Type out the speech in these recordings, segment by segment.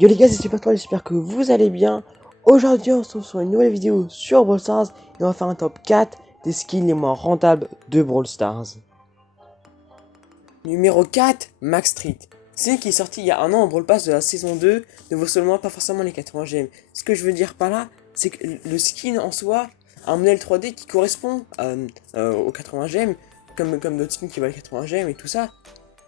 Yo les gars, c'est Super 3, j'espère que vous allez bien. Aujourd'hui, on se retrouve sur une nouvelle vidéo sur Brawl Stars et on va faire un top 4 des skins les moins rentables de Brawl Stars. Numéro 4, Max Street. C'est qui est sorti il y a un an en Brawl Pass de la saison 2, ne vaut seulement pas forcément les 80 gemmes. Ce que je veux dire par là, c'est que le skin en soi a un modèle 3D qui correspond aux 80 gemmes, comme d'autres skins qui valent 80 gemmes et tout ça.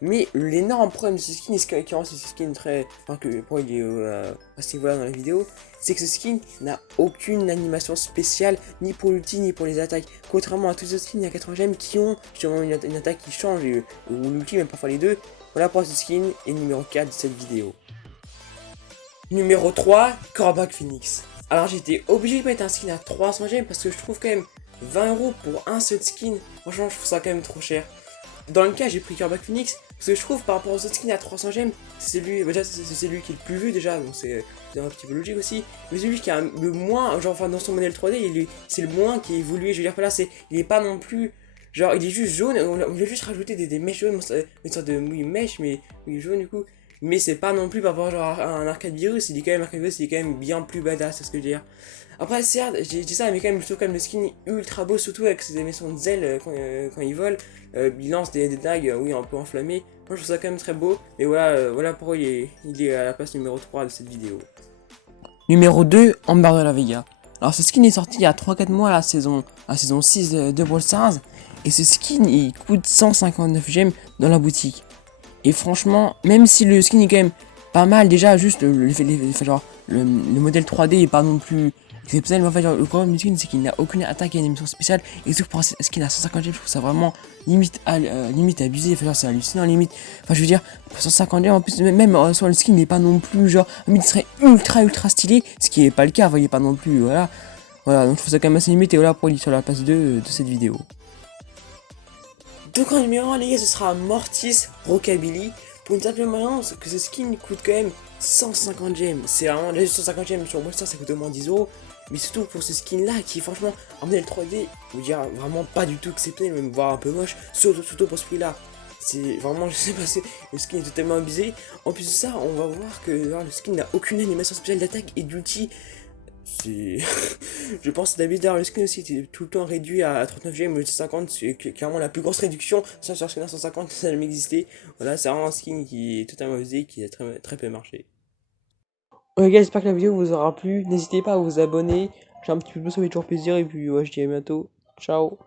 Mais l'énorme problème de ce skin, et ce qui rend ce skin très... Enfin, que pour il est à ce niveau-là dans la vidéo, c'est que ce skin n'a aucune animation spéciale, ni pour l'ulti, ni pour les attaques. Contrairement à tous les autres skins, il y a 80 gemmes qui ont justement une attaque qui change, ou l'ulti, même parfois les deux. Voilà pour ce skin, et numéro 4 de cette vidéo. Numéro 3, Corbac Phoenix. Alors j'étais obligé de mettre un skin à 300 gemmes parce que je trouve quand même 20 € pour un seul skin. Franchement, je trouve ça quand même trop cher. Dans le cas, j'ai pris Corbac Phoenix parce que je trouve par rapport aux autres skins à 300 gemmes, c'est lui, déjà c'est lui qui est le plus vu déjà, donc c'est un petit peu logique aussi. Mais celui qui a le moins, genre enfin dans son modèle 3D, c'est le moins qui est évolué. Je veux dire, là, il est pas non plus, genre il est juste jaune. On lui a juste rajouté des mèches jaunes, une sorte de mèche, mais oui jaune du coup. Mais c'est pas non plus par rapport genre, à un arcade virus, il est quand même bien plus badass, c'est ce que je veux dire. Après, certes, j'ai dit ça, mais quand même, je trouve quand même le skin ultra beau, surtout avec ses émissions de zèle quand il vole. Il lance des dagues, oui, un peu enflammées. Moi, je trouve ça quand même très beau. Mais voilà, voilà pourquoi il est à la place numéro 3 de cette vidéo. Numéro 2, Amber de la Vega. Alors, ce skin est sorti il y a 3-4 mois à la saison 6 de Brawl Stars. Et ce skin, il coûte 159 gemmes dans la boutique. Et franchement, même si le skin est quand même pas mal, déjà, juste le modèle 3D est pas non plus exceptionnel, mais en fait, genre, le problème du skin, c'est qu'il n'a aucune attaque et animation spéciale. Et sauf pour un skin à 150 gemmes, je trouve ça vraiment limite abusé. Enfin, genre, c'est hallucinant, limite. Enfin, je veux dire, pour 150 gemmes, en plus, même sur le skin, il est pas non plus, genre, il serait ultra stylé, ce qui est pas le cas, enfin, il est pas non plus, voilà. Voilà, donc je trouve ça quand même assez limite, et voilà pour il est sur la place 2 de cette vidéo. Donc en numéro 1 les gars, ce sera Mortis Rockabilly. Pour une simple raison que ce skin coûte quand même 150 gemmes. C'est vraiment déjà 150 gemmes sur Monster, ça coûte au moins 10 €. Mais surtout pour ce skin là qui est franchement en modèle 3D, je veux dire vraiment pas du tout exceptionnel, même voire un peu moche, surtout pour ce prix là. C'est vraiment, je sais pas, le skin est totalement abusé. En plus de ça, on va voir que le skin n'a aucune animation spéciale d'attaque et d'ulti. C'est. Je pense d'habitude le skin aussi était tout le temps réduit à 39 gemmes, mais 50 c'est clairement la plus grosse réduction. Ça sur skin à 150 ça jamais existé. Voilà, c'est vraiment un skin qui est totalement usé, qui a très peu marché. Ok, j'espère que la vidéo vous aura plu. N'hésitez pas à vous abonner. J'ai un petit peu plus, ça fait toujours plaisir. Et puis ouais, je dis à bientôt. Ciao.